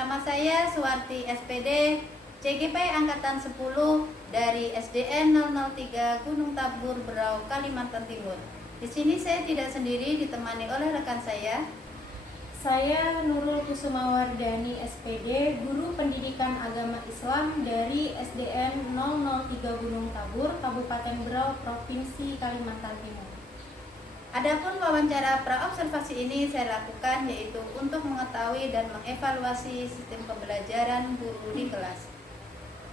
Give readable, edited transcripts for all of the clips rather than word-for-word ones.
bersama saya Suwarti SPD CGP Angkatan 10 dari SDN 003 Gunung Tabur, Berau, Kalimantan Timur. Di sini saya tidak sendiri, ditemani oleh rekan saya. Saya Nurul Kusumawardani SPD, Guru Pendidikan Agama Islam dari SDN 003 Gunung Tabur, Kabupaten Berau, Provinsi Kalimantan Timur. Adapun wawancara praobservasi ini saya lakukan yaitu untuk mengetahui dan mengevaluasi sistem pembelajaran guru di kelas.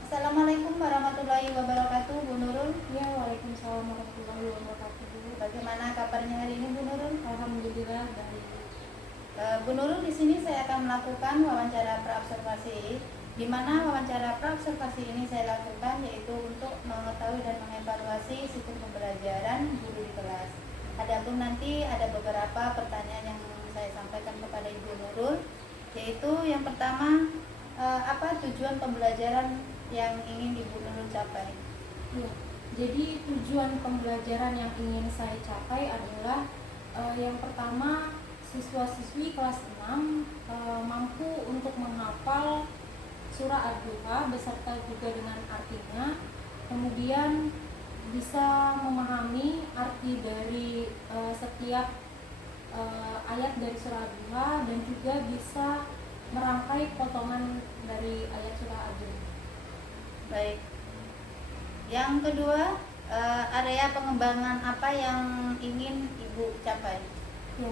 Assalamualaikum warahmatullahi wabarakatuh, Bu Nurul. Ya, waalaikumsalam warahmatullahi wabarakatuh. Bagaimana kabarnya hari ini, Bu Nurul? Alhamdulillah baik. Bu Nurul, di sini saya akan melakukan wawancara praobservasi, di mana wawancara praobservasi ini saya lakukan yaitu untuk mengetahui dan mengevaluasi sistem pembelajaran guru di kelas. Adapun nanti ada beberapa pertanyaan yang saya sampaikan kepada Ibu Nurul, yaitu yang pertama, apa tujuan pembelajaran yang ingin Ibu Nurul capai? Ya, jadi tujuan pembelajaran yang ingin saya capai adalah yang pertama, siswa-siswi kelas 6 mampu untuk menghafal surah Ad-Duha beserta juga dengan artinya, kemudian bisa memahami arti dari setiap ayat dari surah Ad-Duha dan juga bisa merangkai potongan dari ayat surah Ad-Duha. Baik. Yang kedua, area pengembangan apa yang ingin Ibu capai? Ya,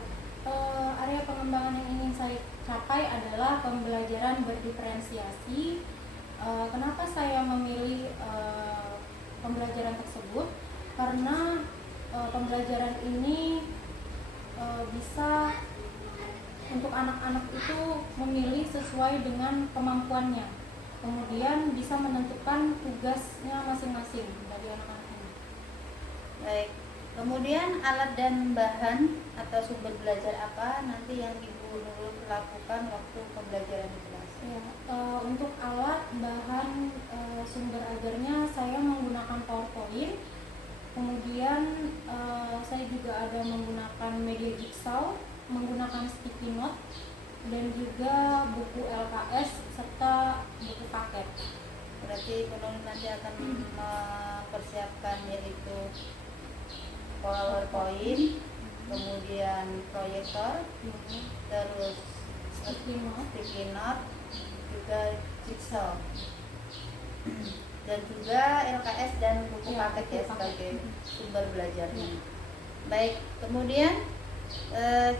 area pengembangan yang ingin saya capai adalah pembelajaran berdiferensiasi. Kenapa saya memilih pembelajaran tersebut? Karena pembelajaran ini bisa untuk anak-anak itu memilih sesuai dengan kemampuannya, kemudian bisa menentukan tugasnya masing-masing dari anak-anak ini. Baik. Kemudian alat dan bahan atau sumber belajar apa nanti yang Ibu Nurul lakukan waktu pembelajaran di kelas? Ya, untuk alat, bahan, sumber ajarnya saya menggunakan PowerPoint, kemudian saya juga ada menggunakan media jigsaw, menggunakan sticky note, dan juga buku LKS serta buku paket. Berarti Ibu Nurul nanti akan mempersiapkan yaitu PowerPoint, kemudian proyektor, terus sticky note, juga jigsaw, dan juga LKS dan buku paket ya sebagai sumber belajarnya. Baik, kemudian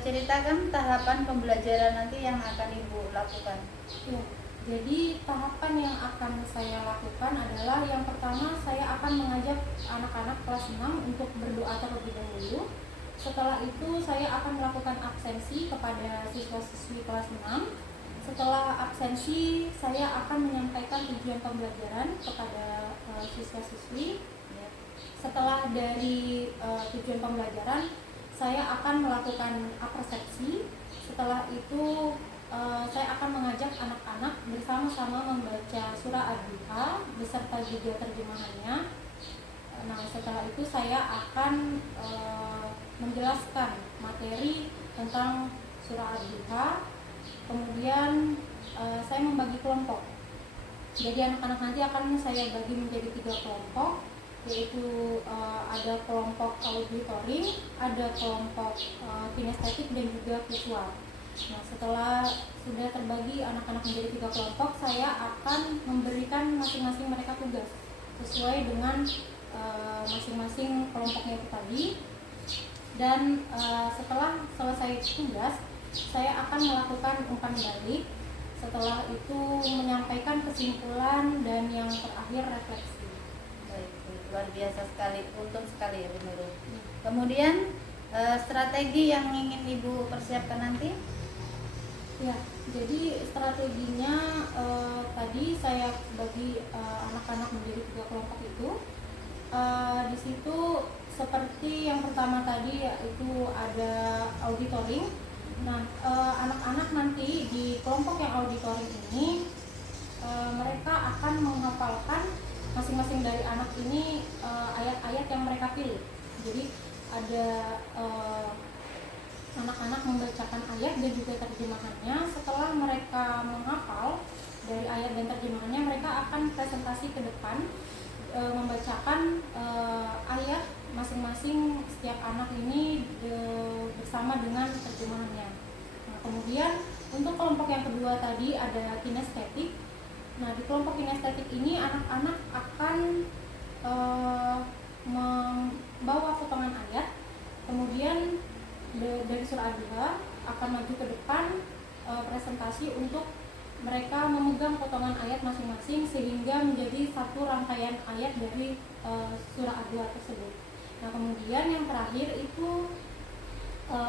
ceritakan tahapan pembelajaran nanti yang akan Ibu lakukan. Ya, jadi tahapan yang akan saya lakukan adalah yang pertama, saya akan mengajak anak-anak kelas 6 untuk berdoa terlebih dahulu. Setelah itu saya akan melakukan absensi kepada siswa-siswi kelas 6. Setelah absensi, saya akan menyampaikan tujuan pembelajaran kepada siswa-siswi. Setelah dari tujuan pembelajaran, saya akan melakukan apersepsi. Setelah itu saya akan mengajak anak-anak bersama-sama membaca surah Ad-Duha beserta juga terjemahannya. Nah, setelah itu saya akan menjelaskan materi tentang surah Ad-Duha. Kemudian saya membagi kelompok. Jadi anak-anak nanti akan saya bagi menjadi 3 kelompok, yaitu ada kelompok auditory, ada kelompok kinestetik, dan juga visual. Nah, setelah sudah terbagi anak-anak menjadi 3 kelompok, saya akan memberikan masing-masing mereka tugas sesuai dengan masing-masing kelompoknya itu tadi. Dan setelah selesai tugas, saya akan melakukan umpan balik. Setelah itu menyampaikan kesimpulan dan yang terakhir refleksi. Baik, luar biasa sekali, untung sekali ya Bu Nurul. Kemudian strategi yang ingin Ibu persiapkan nanti? Ya, jadi strateginya tadi saya bagi anak-anak menjadi 3 kelompok itu. Di situ seperti yang pertama tadi yaitu ada auditoring. Nah, anak-anak nanti di kelompok yang auditoring ini mereka akan menghafalkan masing-masing dari anak ini ayat-ayat yang mereka pilih. Jadi ada anak-anak membacakan ayat dan juga terjemahannya. Setelah mereka menghafal dari ayat dan terjemahannya, mereka akan presentasi ke depan membacakan ayat masing-masing setiap anak ini bersama dengan terjemahannya. Nah, kemudian untuk kelompok yang kedua tadi ada kinestetik. Nah, di kelompok kinestetik ini anak-anak akan membawa potongan ayat, kemudian dari surah Ad-Duha akan maju ke depan presentasi untuk mereka memegang potongan ayat masing-masing sehingga menjadi satu rangkaian ayat dari surah Ad-Duha tersebut. Nah, kemudian yang terakhir itu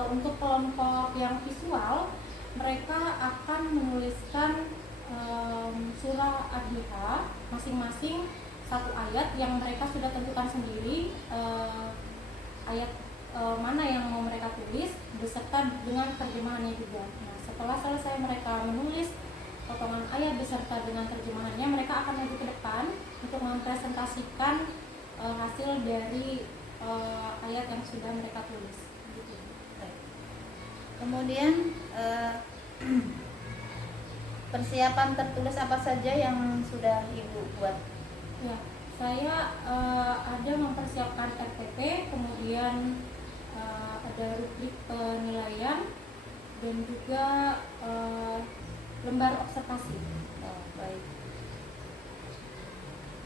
untuk kelompok yang visual, mereka akan menuliskan surah Ad-Duha masing-masing satu ayat yang mereka sudah tentukan sendiri ayat mana yang mau mereka tulis beserta dengan terjemahannya juga. Nah, setelah selesai mereka menulis potongan ayat beserta dengan terjemahannya, mereka akan maju ke depan untuk mempresentasikan hasil dari ayat yang sudah mereka tulis. Gitu. Kemudian persiapan tertulis apa saja yang sudah Ibu buat? Ya, saya ada mempersiapkan RPP, kemudian ada rubrik penilaian dan juga lembar observasi. Oh, baik.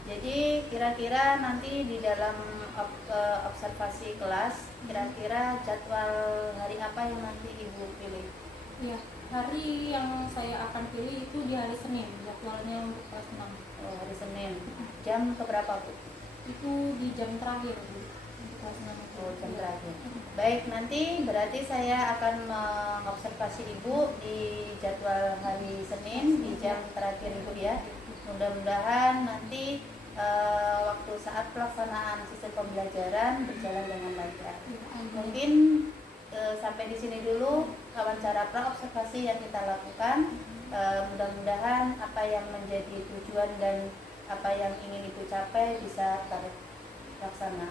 Jadi kira-kira nanti di dalam observasi kelas, kira-kira jadwal hari apa yang nanti Ibu pilih? Ya, hari yang saya akan pilih itu di hari Senin, jadwalnya untuk kelas 6. Oh, hari Senin. Jam keberapa, Bu? Itu di jam terakhir, Bu, untuk kelas 6. Oh, jam terakhir. Baik, nanti berarti saya akan mengobservasi Ibu di jadwal hari Senin di jam terakhir Ibu ya. Mudah-mudahan nanti waktu saat pelaksanaan sistem pembelajaran berjalan dengan lancar. Mungkin sampai di sini dulu wawancara pra-observasi yang kita lakukan. Mudah-mudahan apa yang menjadi tujuan dan apa yang ingin Ibu capai bisa terlaksana.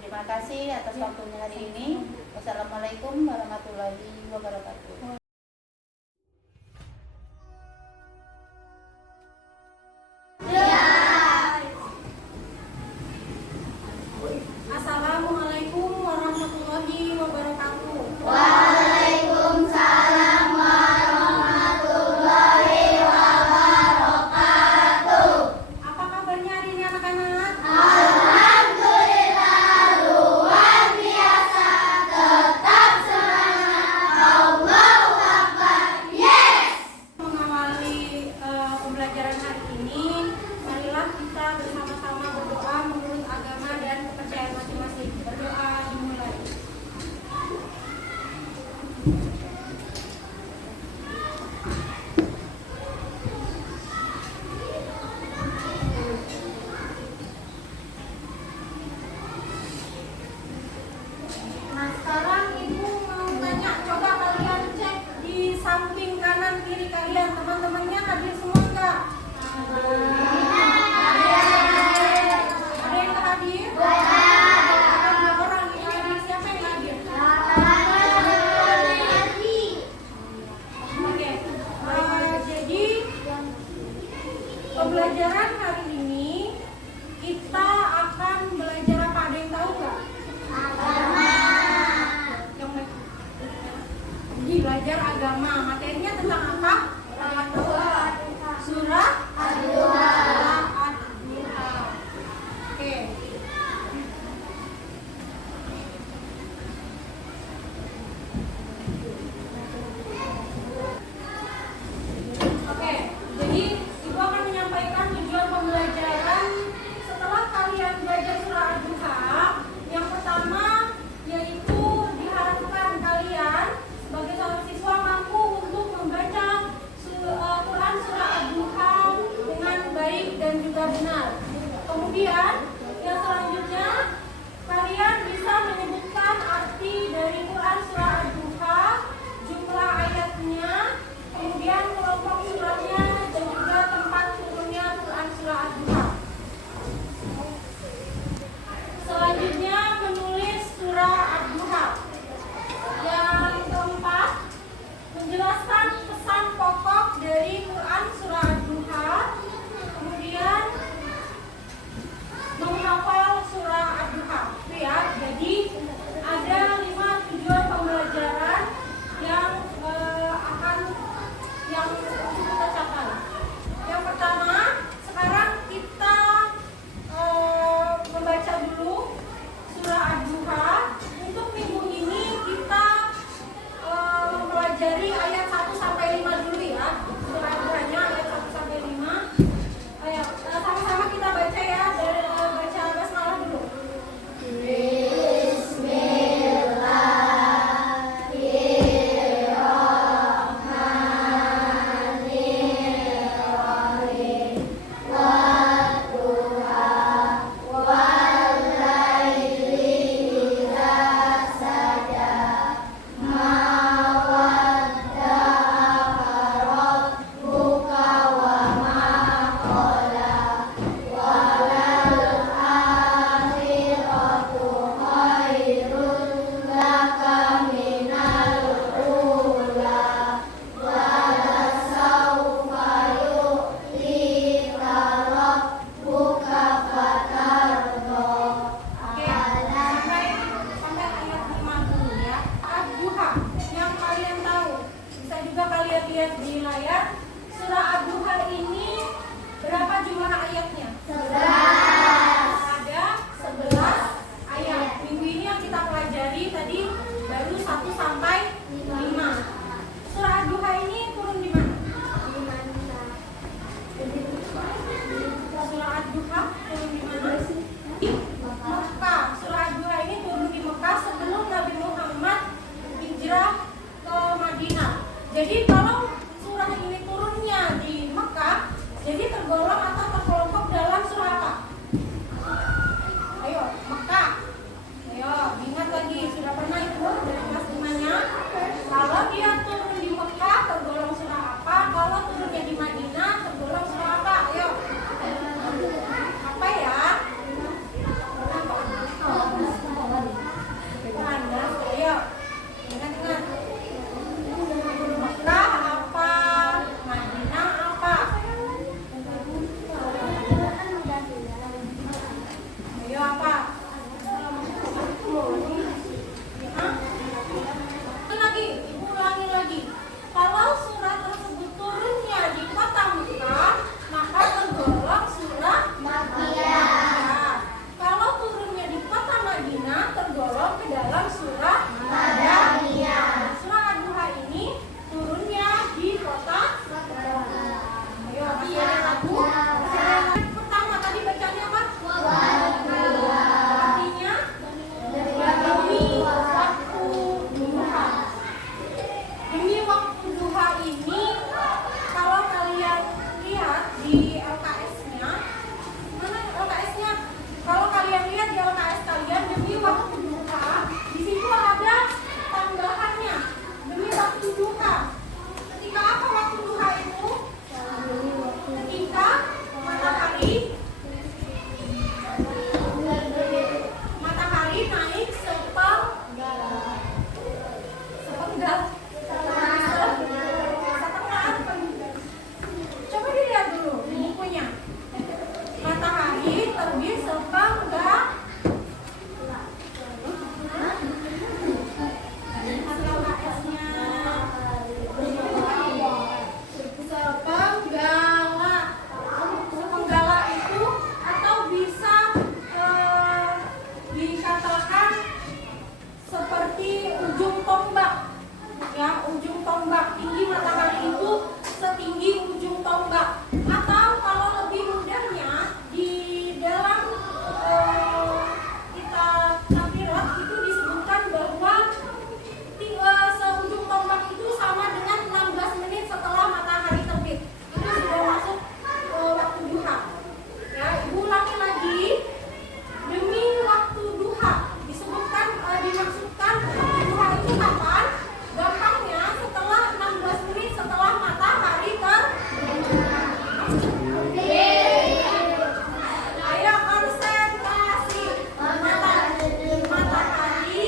Terima kasih atas waktunya hari ini. Wassalamualaikum warahmatullahi wabarakatuh. Assalamualaikum warahmatullahi wabarakatuh. Waalaikumsalam warahmatullahi wabarakatuh. Apa kabarnya hari ini anak-anak? Alhamdulillah luar biasa. Tetap semangat. Allahu Akbar. Yes. Mengawali pembelajaran hari ini, marilah kita bersama-sama berdoa menurut agama dan kepercayaan masing-masing. Berdoa dimulai. Nah, sekarang Ibu mau tanya, coba kalian cek di samping kanan kiri kalian, teman-temannya hadir semua enggak? Ada yang tak hadir? Ada 2 orang, ini hadir. Siapa yang hadir? lihat di layar, surah Ad-Duha ini berapa jumlah ayatnya? 11. Ada 11 ayat. Minggu ini yang kita pelajari tadi baru 1 sampai 5. Surah Ad-Duha ini turun di mana? Surah Ad-Duha turun di mana? Di Mekah. Surah Ad-Duha ini turun di Mekah sebelum Nabi Muhammad hijrah ke Madinah. Jadi kalau surah ini turunnya di Mekah, jadi tergolong atau terkelompok dalam surah apa? Ayo, Mekah. Ayo, ingat lagi, sudah pernah itu dari kelas 5-nya. Kalau dia turun di Mekah, tergolong surah apa? Kalau turunnya di Madinah, tergolong surah apa? Ayo. Apa ya? Anas, ayo. Ingat-ingat. Mekah apa? Madinah apa? Ayo apa? Hah? Itu lagi, ibu ulangi lagi. Kalau surah tersebut turunnya di kota Mekah, maka tergolong surah Makkiyah. Kalau turunnya di kota Madinah, tergolong ke dalam surah Madaniyah. Surah Ad-Duha ini turunnya di kota Makkah. Ayo, masih ada lagu? Masih ada lagu pertama tadi bacanya apa? Artinya demi waktu duha. Demi waktu duha ini, kalau kalian lihat di LKS-nya, mana LKS-nya? Kalau kalian lihat di LKS kalian, demi waktu duha, di situ ada tambahannya. Demi waktu duha. Ketika apa waktu duha itu? Ketika matahari naik sepenggal. Coba dilihat dulu di bukunya. Matahari terbit sepenggal. Sepenggala itu atau bisa dikatakan seperti ujung tombak, ya, ujung tombak. Tinggi matahari itu setinggi ujung tombak. Atau kalau lebih mudahnya di dalam kita tapirat itu disebutkan bahwa seujung tombak itu sama dengan 16 menit setelah matahari terbit. Itu sudah masuk waktu duha. Ya, ibu ulangi lagi. Demi waktu duha disebutkan dimaksudkan waktu duha itu kapan? Gampangnya setelah 16 menit setelah matahari terbit. Ayo konsentrasi. Matahari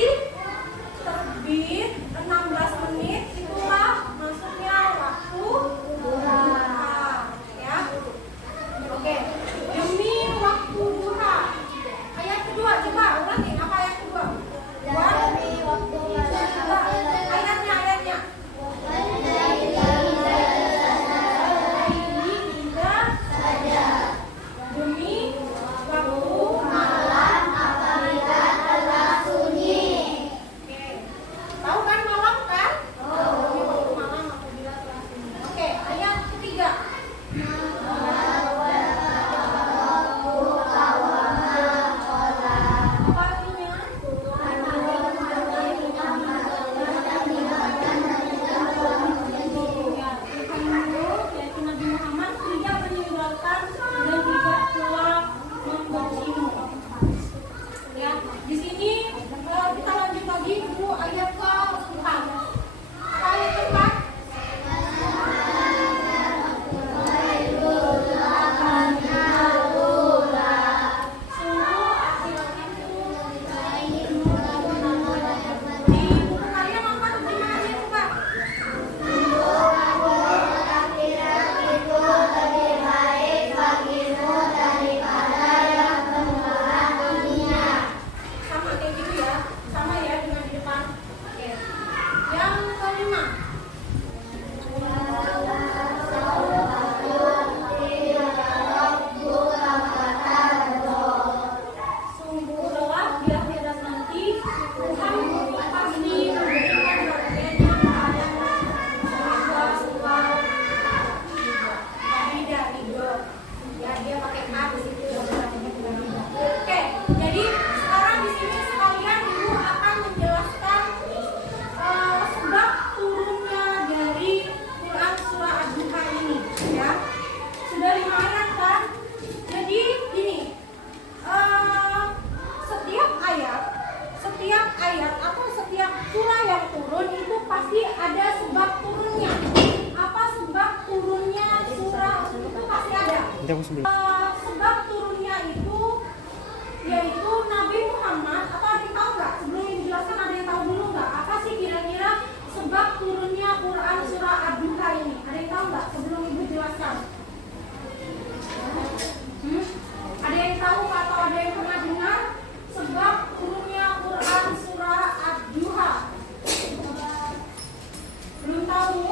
terbit 16 menit itulah masuknya waktu duha. Ya. Oke. Demi waktu duha. Ayat kedua coba ulangi, apa ayat kedua? Demi waktu duha. Ayatnya. Demi waktu malam apabila telah sunyi. Oke. Tahu kan malam turun itu pasti ada sebab turunnya. Apa sebab turunnya surah itu pasti ada. Sebab turunnya itu yaitu Nabi Muhammad. Apa ada yang tahu nggak? Sebelum dijelaskan ada yang tahu dulu nggak? Apa sih kira-kira sebab turunnya Quran surah Ad-Duha ini? Ada yang tahu nggak sebelum ibu jelaskan? Ada yang tahu atau ada yang pernah dengar sebab turunnya Quran surah Ad-Duha? Belum tahu?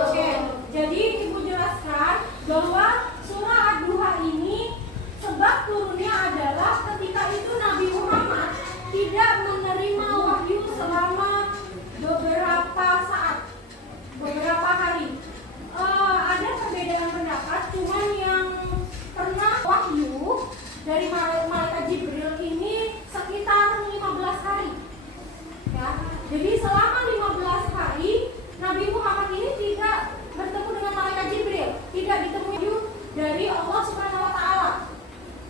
Oke. Jadi ibu jelaskan bahwa surah Ad-Duha ini sebab turunnya adalah ketika itu Nabi Muhammad tidak menerima wahyu selama beberapa saat, beberapa hari. Ada perbedaan pendapat, cuman yang pernah wahyu dari malaikat Jibril ini sekitar 15 hari. Ya. Jadi selama 15 hari Nabi Muhammad ini tidak bertemu dengan malaikat Jibril, tidak ditemui dari Allah Subhanahu wa taala.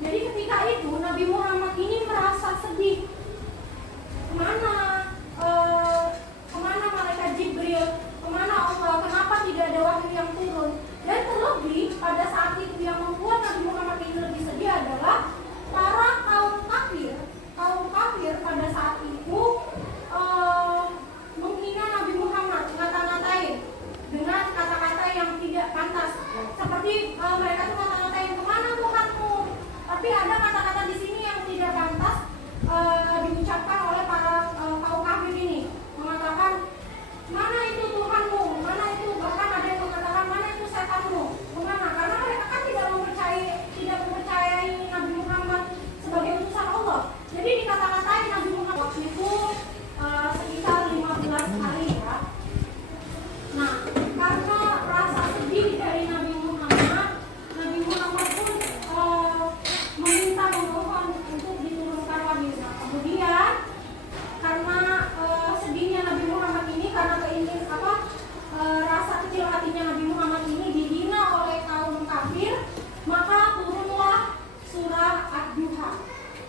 Jadi ketika itu Nabi Muhammad ini merasa sedih. Kemana malaikat Jibril? Kemana Allah? Kenapa tidak ada wahyu yang turun? Dan terlebih pada saat itu yang membuat Nabi Muhammad ini lebih sedih adalah para kaum kafir pada saat itu menghina Nabi Muhammad, ngata-ngatain dengan kata-kata yang tidak pantas. Seperti mereka tuh ngata-ngatain, kemana Tuhanmu? Tapi ada kata-kata di sini yang tidak pantas diucapkan oleh para kaum kafir ini, mengatakan mana itu Tuhanmu, mana itu, bahkan ada yang mengatakan mana itu setanmu, kemana? Karena mereka kan tidak mempercayai Nabi Muhammad sebagai utusan Allah. Jadi dikata-katain Nabi Muhammad waktu itu sekitar 15 hari ya. Nah, karena rasa sedih dari Nabi Muhammad pun memohon untuk diturunkan wahyu. Nah, kemudian karena sedihnya Nabi Muhammad ini, karena rasa kecil hatinya Nabi Muhammad ini dihina oleh kaum kafir, maka turunlah surah Ad-Duha.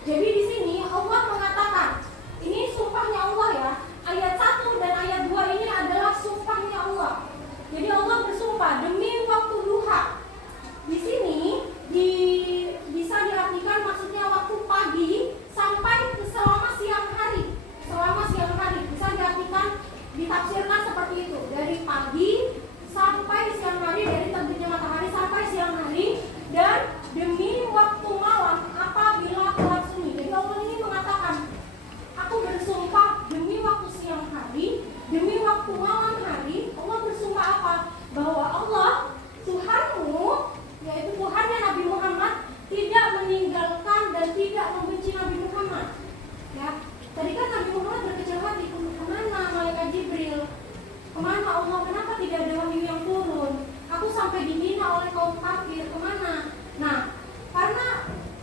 Jadi di sini Allah mengatakan, ini sumpahnya Allah ya. Ayat 1 dan ayat 2 ini adalah sumpahnya Allah. Jadi Allah bersumpah demi waktu duha. Di sini bisa diartikan maksudnya waktu pagi sampai selama siang hari. Selama siang hari bisa diartikan, ditafsirkan seperti itu. Dari pagi sampai siang hari, dari terbitnya matahari sampai siang hari, dan demi waktu malam apabila gelap sunyi. Jadi Allah ini mengatakan, aku bersumpah demi waktu siang hari, demi waktu malam hari. Allah bersumpah apa? Bahwa Allah, Tuhanmu, yaitu Tuhannya Nabi Muhammad, tidak meninggalkan dan tidak membenci Nabi Muhammad. Ya, tadi kan Nabi Muhammad berkecil hati, kemana malaikat Jibril? Kemana Allah? Kenapa tidak ada wahyu yang turun? Aku sampai dihina oleh kaum kafir. Kemana? Nah, karena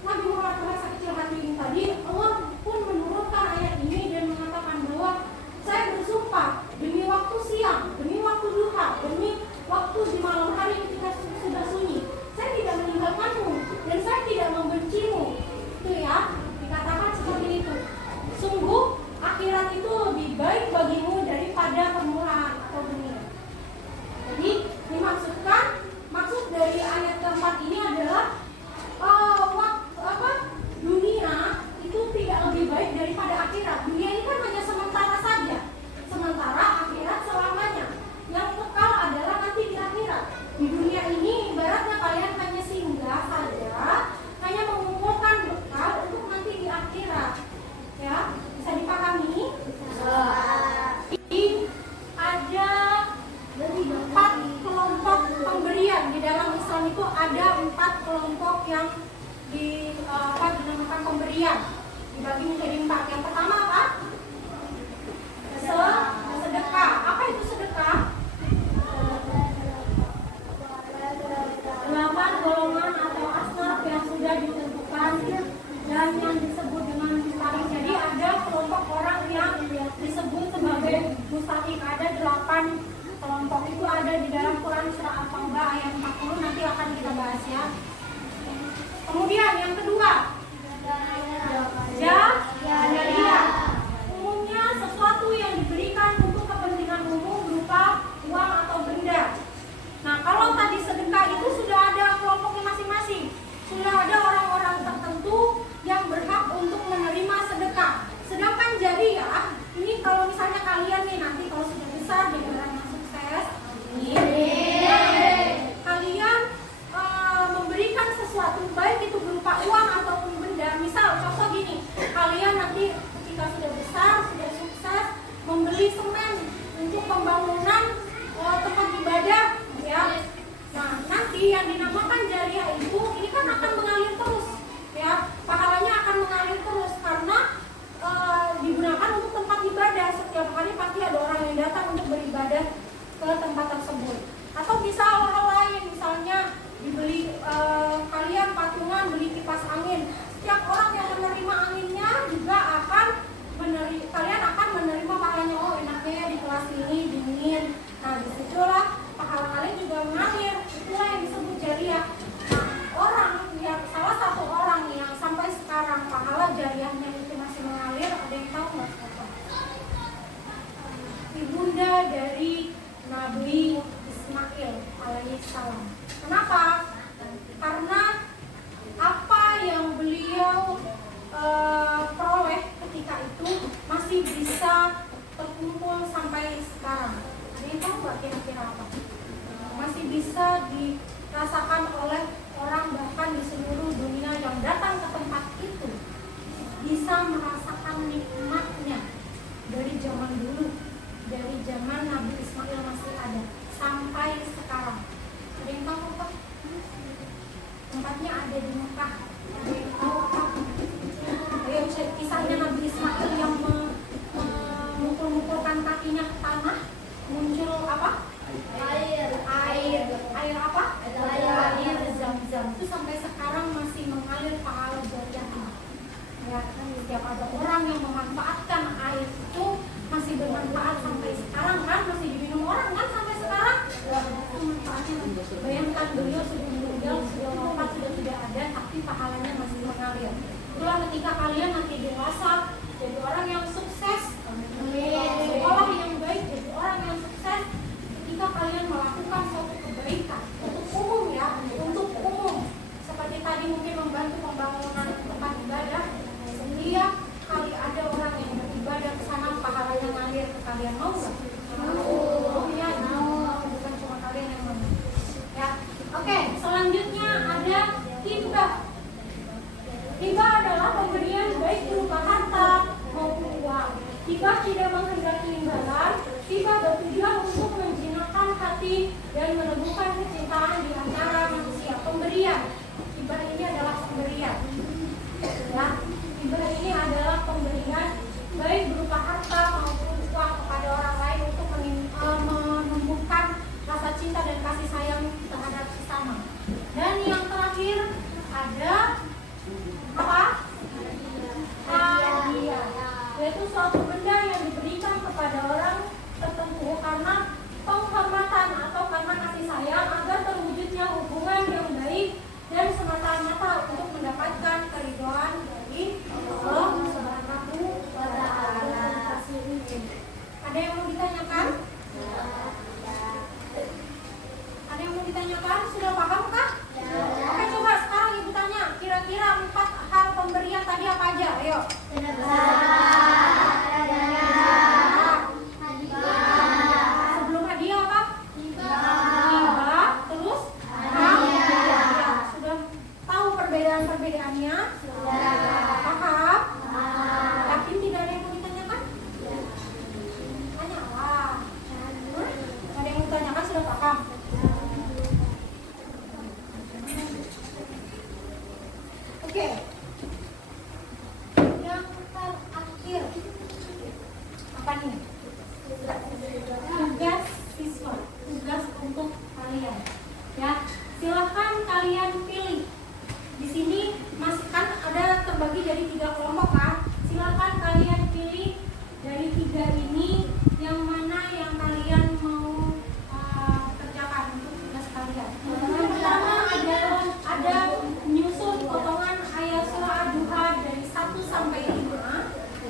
Nabi Muhammad merasa kecil hati ini tadi, Allah pun menurunkan ayat ini dan mengatakan bahwa saya bersumpah demi waktu siang, demi waktu duha, demi waktu di malam hari ketika sudah sunyi, saya tidak meninggalkanmu dan saya tidak membencimu. Itu ya, dikatakan seperti itu. Sungguh akhirat itu lebih baik bagimu daripada permulaan atau dunia. Jadi dimaksudkan, maksud dari ayat keempat ini adalah dunia itu tidak lebih baik daripada akhirat. Dunia ini kan hanya sementara saja, sementara akhirat selamanya. Yang kekal adalah nanti di akhirat. Di dunia ini ibaratnya kalian hanya singgah saja, hanya mengumpulkan bekal untuk nanti di akhirat. Ya, bisa dipahami? Ada 4 kelompok pemberian di dalam Islam itu, ada 4 kelompok yang dinamakan pemberian, dibagi menjadi 4. Yang pertama apa? Sedekah. Apa itu sedekah? 8 golongan atau asnaf yang sudah ditentukan dan yang disebut dengan mustahik. Jadi ada kelompok orang yang disebut sebagai mustahik. Ada 8 kelompok itu ada di dalam Quran surah Al-Taubah ayat 40, nanti akan kita bahas ya. Kemudian yang kedua, jariyah. Umumnya sesuatu yang diberikan untuk datang untuk beribadah ke tempat tersebut. Atau bisa hal-hal lain, misalnya dibeli kalian patungan beli kipas angin. Setiap orang yang menerima anginnya juga kalian akan menerima pahalanya. Oh, enaknya ya di kelas ini dingin. Nah, disitulah pahala kalian juga mengalir. Itulah yang disebut jariah. Salah satu orang yang sampai sekarang pahala jariahnya itu masih mengalir, ada yang tahu nggak siapa? Ibunda dari Nabi Ismail alaihissalam. Kenapa? Karena apa yang beliau peroleh ketika itu masih bisa terkumpul sampai sekarang. Ada yang tahu nggak kira-kira apa? Masih bisa dirasakan oleh orang bahkan di seluruh dunia yang datang ke tempat itu, bisa merasakan nikmatnya dari zaman dulu, dari zaman Nabi Ismail masih ada sampai sekarang. Ada yang tahu apa? Tempatnya ada di Mekah. Ada yang tahu apa? Ayo, kisahnya Nabi Ismail yang memukul-mukulkan kakinya ke tanah, muncul apa? Air apa? Air Zam-Zam. Itu sampai sekarang masih mengalir pahala jariahnya. Ya, setiap ada orang yang memanfaatkan air itu masih bermanfaat sampai sekarang kan, masih diminum orang kan sampai sekarang. Itu manfaatnya. Bayangkan beliau sudah meninggal, sudah wafat, sudah tidak ada, tapi pahalanya masih mengalir. Itulah ketika kalian nanti dewasa, jadi orang yang sukses, sekolah yang baik, jadi orang yang sukses. Ketika kalian melakukan suatu kebaikan untuk umum ya, untuk umum, seperti tadi mungkin membantu pembangunan tempat ibadah, setiap kali ada orang yang beribadah ke sana pahalanya ngalir ke kalian, mau nggak? Mau ya, bukan cuma kalian yang mau. Ya, oke. Selanjutnya ada hibah. Hibah adalah pemberian baik berupa harta maupun uang. Hibah tidak menghendaki imbalan. Hibah bertujuan untuk menjinakkan hati dan menumbuhkan kecintaan di antara manusia. Pemberian. Hibah ini adalah pemberian. Ya, hibah ini adalah pemberian baik berupa harta maupun uang kepada orang lain untuk menumbuhkan rasa cinta dan kasih sayang terhadap sesama. Dan yang terakhir ada apa? Hadiah, yaitu suatu benda yang diberikan kepada orang tertentu karena penghormatan atau karena kasih sayang agar terwujudnya hubungan yang baik dan semata-mata untuk mendapatkan keridhaan dari Allah Subhanahu wa Ta'ala. Ada yang mau ditanyakan? Ada yang mau ditanyakan? Sudah paham kah? Oke, coba sekarang ibu tanya, kira-kira 4 hal pemberian tadi apa aja? Ayo. Sebelum hadiah apa? Hibah. Terus? Hadiah. Sudah tahu perbedaan-perbedaannya? Paham? Yakin tidak ada yang mau ditanyakan? Tanyalah. Ada yang mau ditanyakan sudah paham? Oke. Yang terakhir apa nih? Tugas siswa, tugas untuk kalian. Ya, silahkan kalian pilih. Di sini masih kan ada terbagi dari 3 kelompok kan? Silahkan kalian pilih dari 3 ini yang mana yang kalian mau kerjakan untuk tugas kalian. Yang pertama ada menyusun potongan ayat surah Ad-Duha dari 1 sampai 5.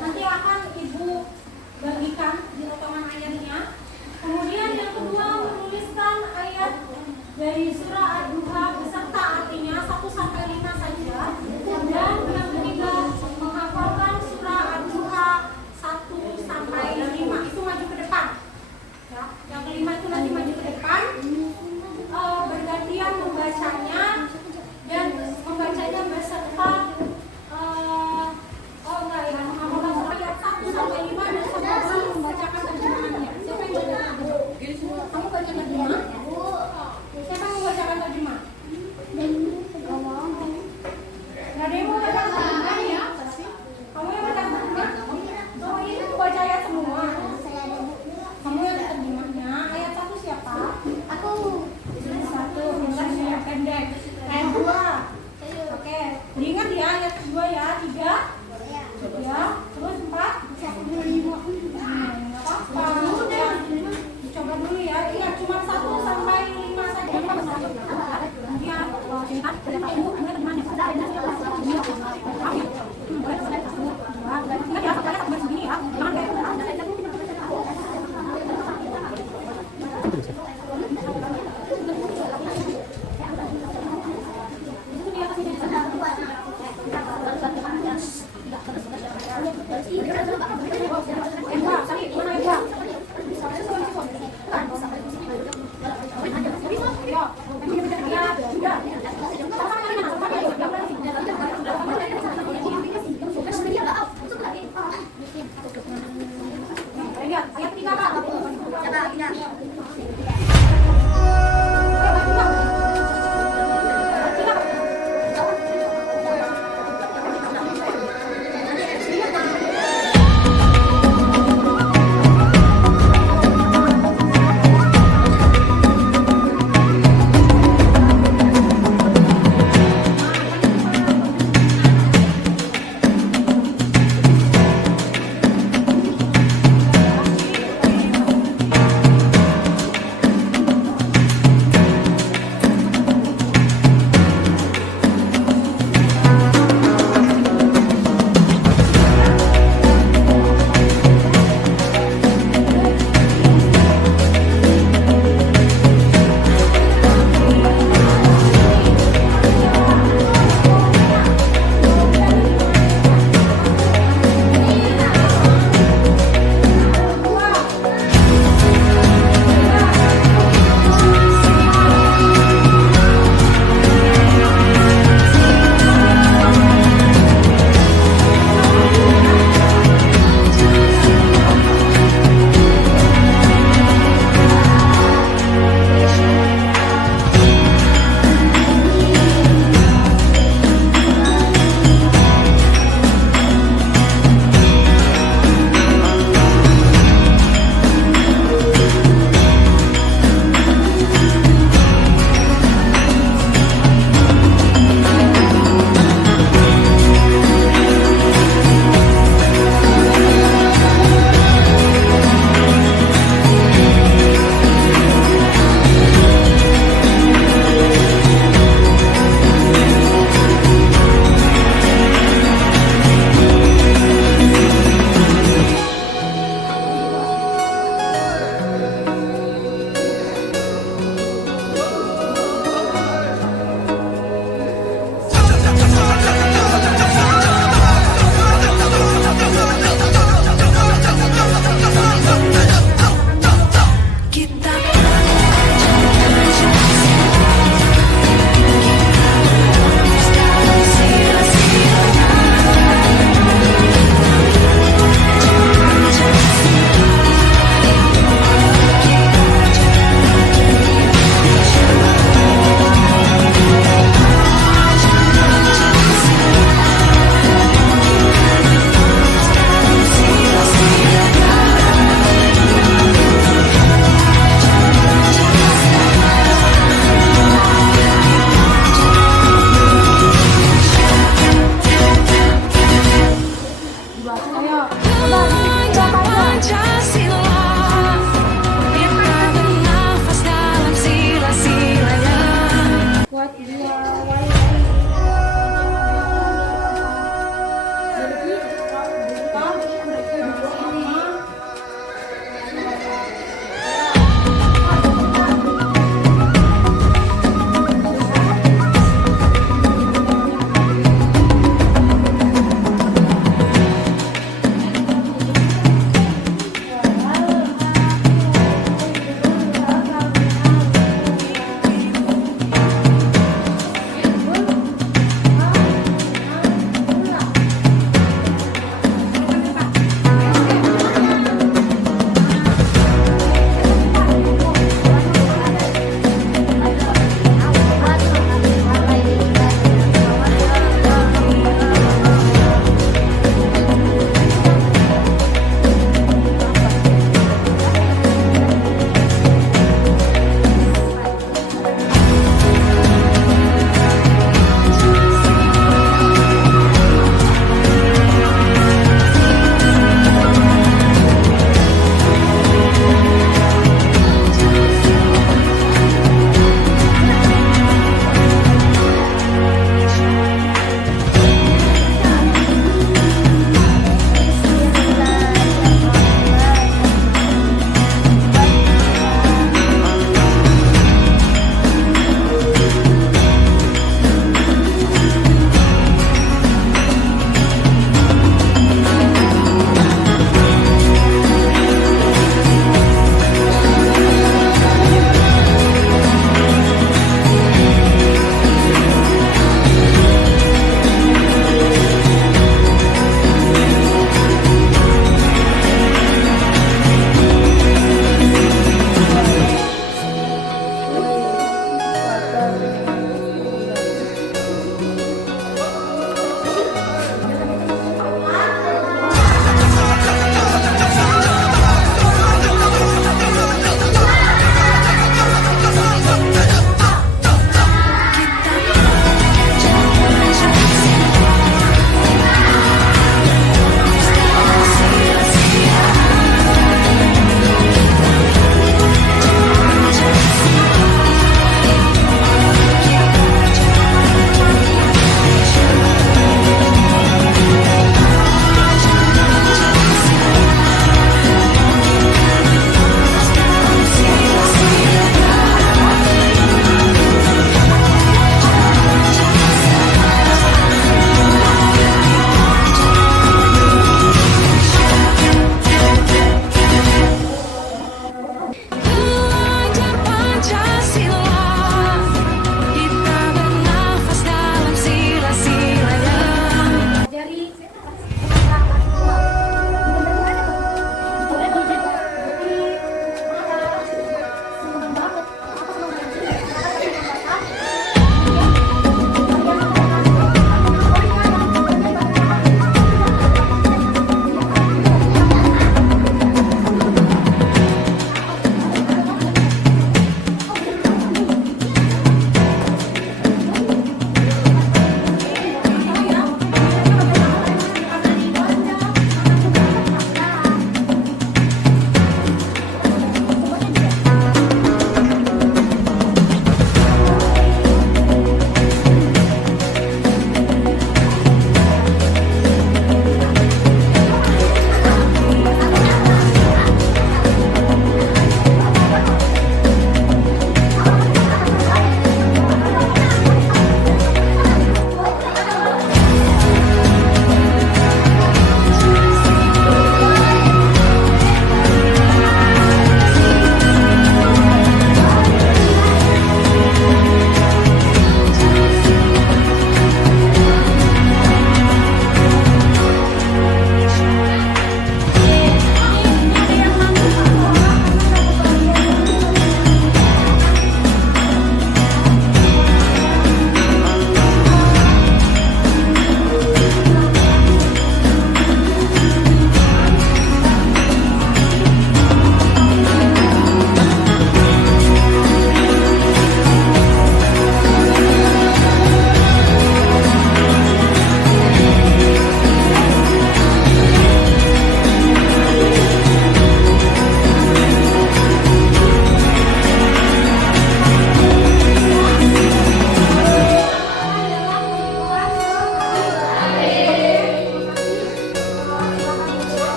Nanti akan ibu bagikan di potongan ayatnya. Kemudian yang kedua menuliskan ayat dari surah Ad-Duha beserta artinya 1 sampai 5 saja. Dan yang ketiga menghafalkan surah Ad-Duha 1 sampai 5. Itu maju ke depan. Ya, yang kelima itu nanti maju ke depan. Bergantian membacanya dan membacanya beserta menghafalkan surah ayat 1 sampai 5 dan satu orang membacakan terjemahannya. Siapa yang baca? Kamu baca terjemah? Siapa yang membacakan terjemah?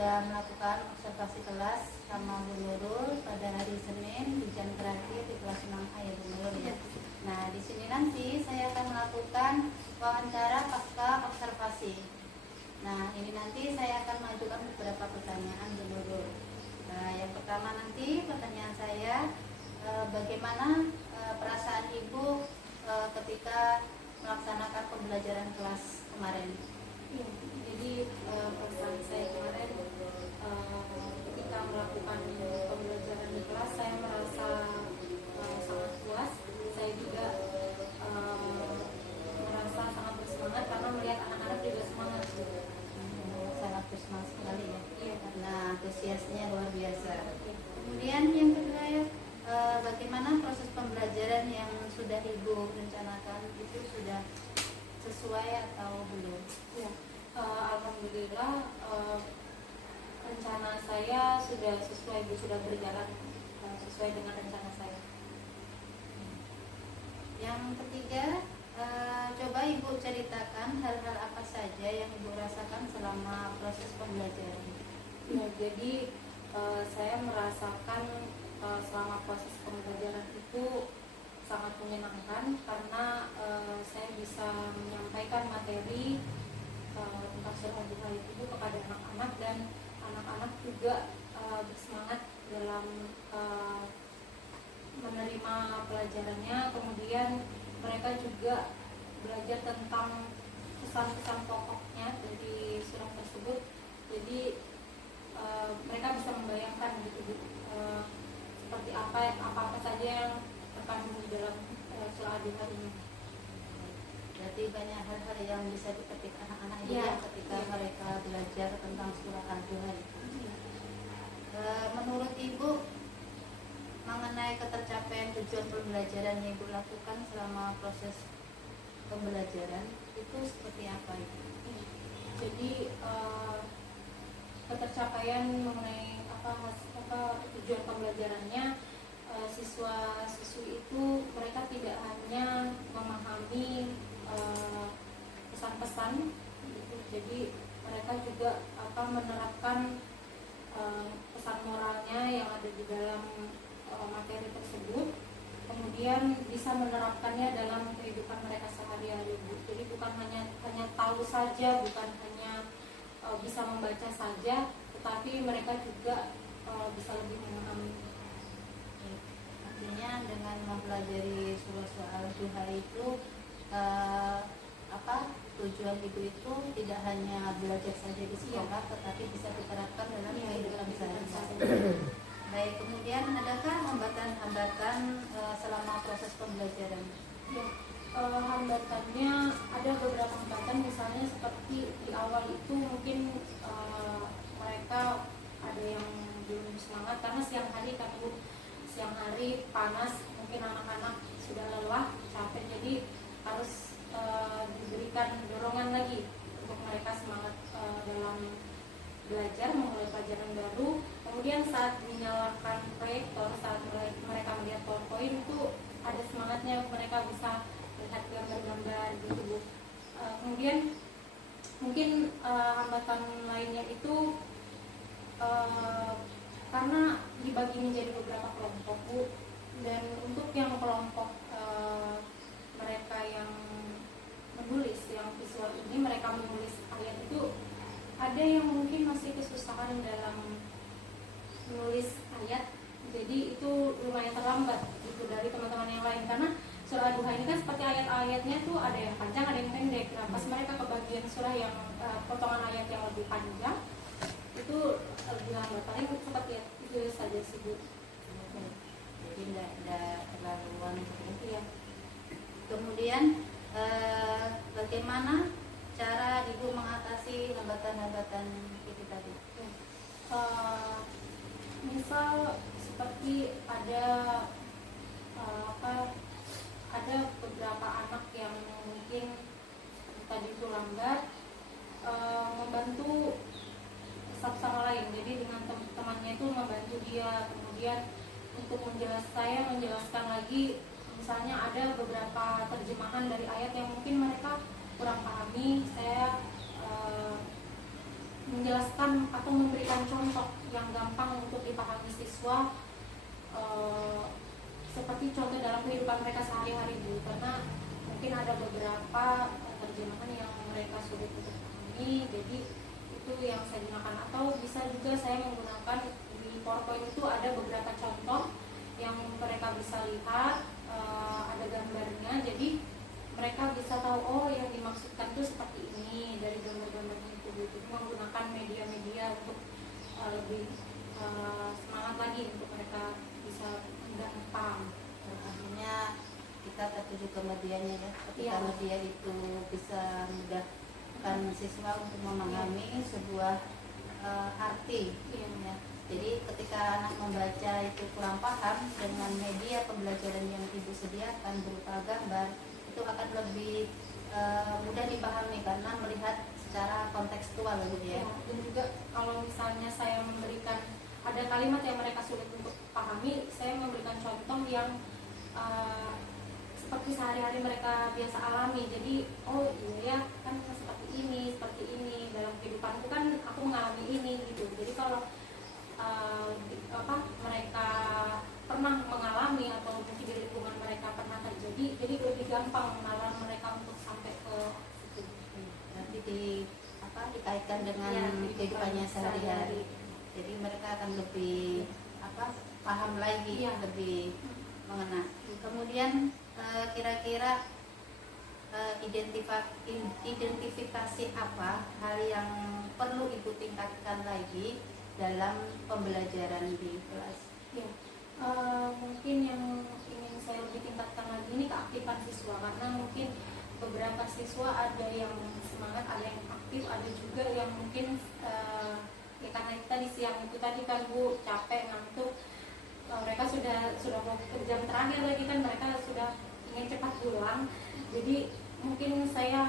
sudah melakukan observasi kelas sama Bu Nurul pada hari Senin di jam terakhir di kelas 6A ya Bu Nurul ya. Nah, di sini nanti saya akan melakukan wawancara pasca observasi. Nah, ini nanti saya akan mengajukan beberapa pertanyaan Bu Nurul. Nah, yang pertama nanti pertanyaan saya, bagaimana perasaan Ibu ketika melaksanakan pembelajaran kelas kemarin? Iya, jadi perasaan saya kemarin ketika melakukan pembelajaran di kelas saya merasa sangat puas. Saya juga merasa sangat bersemangat karena melihat anak-anak juga semangat. Sangat bersemangat sekali ya. Iya. Karena antusiasnya luar biasa. Kemudian yang kedua ya, bagaimana proses pembelajaran yang sudah Ibu rencanakan itu sudah sesuai atau belum? Ya, alhamdulillah rencana saya sudah sesuai, sudah berjalan sesuai dengan rencana saya. Yang ketiga, coba Ibu ceritakan hal-hal apa saja yang Ibu rasakan selama proses pembelajaran. Ya, jadi saya merasakan selama proses pembelajaran itu sangat menyenangkan karena saya bisa menyampaikan materi tentang surah Duha itu kepada anak-anak dan anak-anak juga bersemangat dalam menerima pelajarannya. Kemudian mereka juga belajar tentang pesan-pesan pokoknya dari surah tersebut. Jadi mereka bisa membayangkan gitu seperti apa saja yang terkandung di dalam surah Duha ini. Berarti banyak hal-hal yang bisa dipetik anak-anak Ya, ketika ya. mereka belajar tentang surah Al-Duha. Menurut Ibu, mengenai ketercapaian tujuan pembelajaran yang Ibu lakukan selama proses pembelajaran itu seperti apa Ibu? Jadi ketercapaian mengenai tujuan pembelajarannya, siswa-siswi itu mereka tidak hanya memahami pesan-pesan gitu. Jadi mereka juga menerapkan pesan moralnya yang ada di dalam materi tersebut, kemudian bisa menerapkannya dalam kehidupan mereka sehari-hari. Jadi bukan hanya tahu saja, bukan hanya bisa membaca saja, tetapi mereka juga bisa lebih memahami. Artinya dengan mempelajari surah Al-Duha itu tujuan Ibu itu tidak hanya belajar saja di sekolah, tetapi bisa diterapkan dalam kehidupan sehari-hari. Baik, kemudian adakah hambatan-hambatan selama proses pembelajaran? Ya, hambatannya ada beberapa hambatan, misalnya seperti di awal itu mungkin mereka ada yang belum semangat karena siang hari panas, mungkin anak-anak sudah lelah, capek, jadi harus diberikan dorongan lagi untuk mereka semangat dalam belajar memulai pelajaran baru. Kemudian saat dinyalakan proyektor, saat mereka melihat PowerPoint itu ada semangatnya, mereka bisa melihat gambar-gambar gitu Bu. Kemudian mungkin hambatan lainnya itu karena dibagi menjadi beberapa kelompok Bu, dan untuk yang kelompok mereka yang menulis, yang visual ini, mereka menulis ayat itu ada yang mungkin masih kesusahan dalam menulis ayat, jadi itu lumayan terlambat gitu dari teman-teman yang lain, karena surah Duha ini kan seperti ayat-ayatnya tuh ada yang panjang, ada yang pendek. Nah, pas mereka ke bagian surah yang potongan ayat yang lebih panjang itu lebih lambat, paling seperti itu saja sih Bu. Jadi tidak terlalu seperti Iya. Kemudian bagaimana cara Ibu mengatasi hambatan-hambatan itu tadi? Misal seperti ada ada beberapa anak yang mungkin tadi itu lambat membantu satu sama lain, jadi dengan teman-temannya itu membantu dia. Kemudian untuk menjelaskan lagi, misalnya ada beberapa terjemahan dari ayat yang mungkin mereka kurang pahami, saya menjelaskan atau memberikan contoh yang gampang untuk dipahami siswa, seperti contoh dalam kehidupan mereka sehari-hari Bu, karena mungkin ada beberapa terjemahan yang mereka sulit untuk pahami, jadi itu yang saya gunakan. Atau bisa juga saya menggunakan di PowerPoint itu ada beberapa contoh yang mereka bisa lihat, ada gambarnya, jadi mereka bisa tahu oh yang dimaksudkan itu seperti ini dari gambar-gambar itu gitu. Menggunakan media-media untuk lebih semangat lagi untuk mereka bisa mudah paham. Artinya kita tertuju ke medianya ya, ketika Iya. media itu bisa mudahkan siswa untuk memahami sebuah arti. Iya. Ya. Jadi ketika anak membaca itu kurang paham dengan media pembelajaran yang ibu sediakan berupa gambar, itu akan lebih mudah dipahami karena melihat secara kontekstual gitu ya. Dan juga kalau misalnya saya memberikan ada kalimat yang mereka sulit untuk pahami, saya memberikan contoh yang seperti sehari-hari mereka biasa alami. Jadi oh iya ya kan seperti ini dalam kehidupanku kan aku mengalami ini gitu. Jadi kalau mereka pernah mengalami atau mungkin di lingkungan mereka pernah terjadi, jadi lebih gampang menalar mereka untuk sampai ke situ. Nanti dikaitkan dengan Ya, kehidupannya sehari-hari. sehari-hari. Jadi mereka akan lebih paham lagi, Iya. lebih mengena. Kemudian kira-kira identifikasi apa hal yang perlu ibu tingkatkan lagi dalam pembelajaran di kelas? Ya, mungkin yang ingin saya lebih tingkatkan lagi ini keaktifan siswa, karena mungkin beberapa siswa ada yang semangat, ada yang aktif, ada juga yang mungkin ya karena kita di siang itu tadi kan Bu capek ngantuk, mereka sudah mau ke jam terakhir lagi kan, mereka sudah ingin cepat pulang. Jadi mungkin saya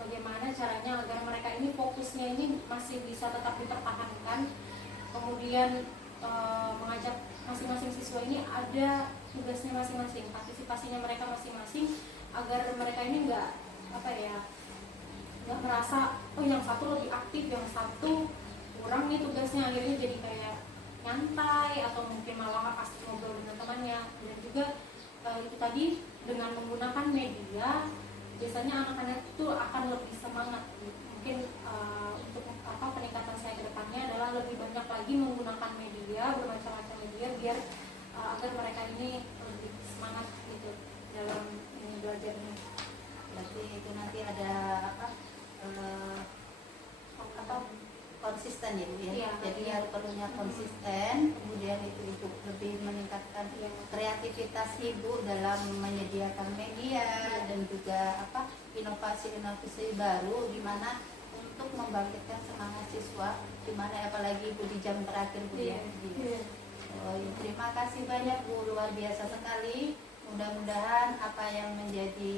bagaimana caranya agar mereka ini fokusnya ini masih bisa tetap dipertahankan, kemudian mengajak masing-masing siswa ini ada tugasnya masing-masing, partisipasinya mereka masing-masing, agar mereka ini nggak merasa oh yang satu lebih aktif, yang satu kurang nih tugasnya, akhirnya jadi kayak nyantai atau mungkin malah asik ngobrol dengan temannya. Dan juga itu tadi dengan menggunakan media biasanya anak-anak itu akan lebih semangat. Mungkin untuk peningkatan saya ke depannya adalah lebih banyak lagi menggunakan media, bermacam-macam media, biar agar mereka ini lebih semangat gitu dalam belajar ini. Berarti itu nanti ada konsisten ya Bu ya. Iya. Jadi harus perlunya konsisten, kemudian itu ibu lebih meningkatkan kreativitas ibu dalam menyediakan media dan juga inovasi-inovasi baru di mana untuk membangkitkan semangat siswa, di mana apalagi ibu di jam terakhir Bu ya. Oh, terima kasih banyak Bu, luar biasa sekali. Mudah-mudahan apa yang menjadi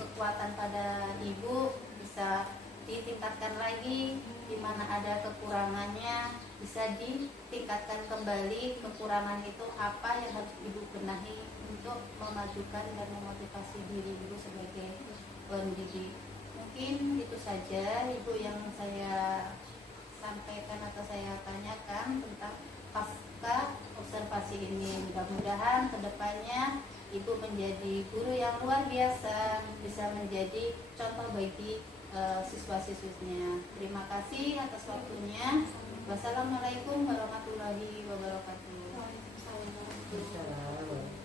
kekuatan pada ibu bisa ditingkatkan lagi, di mana ada kekurangannya bisa ditingkatkan kembali. Kekurangan itu apa yang harus ibu benahi untuk memajukan dan memotivasi diri ibu sebagai pendidik. Mungkin itu saja ibu yang saya sampaikan atau saya tanyakan tentang pasca observasi ini. Mudah-mudahan kedepannya ibu menjadi guru yang luar biasa, bisa menjadi contoh bagi siswa-siswinya. Terima kasih atas waktunya. Wassalamualaikum warahmatullahi wabarakatuh. Waalaikumsalam warahmatullahi wabarakatuh.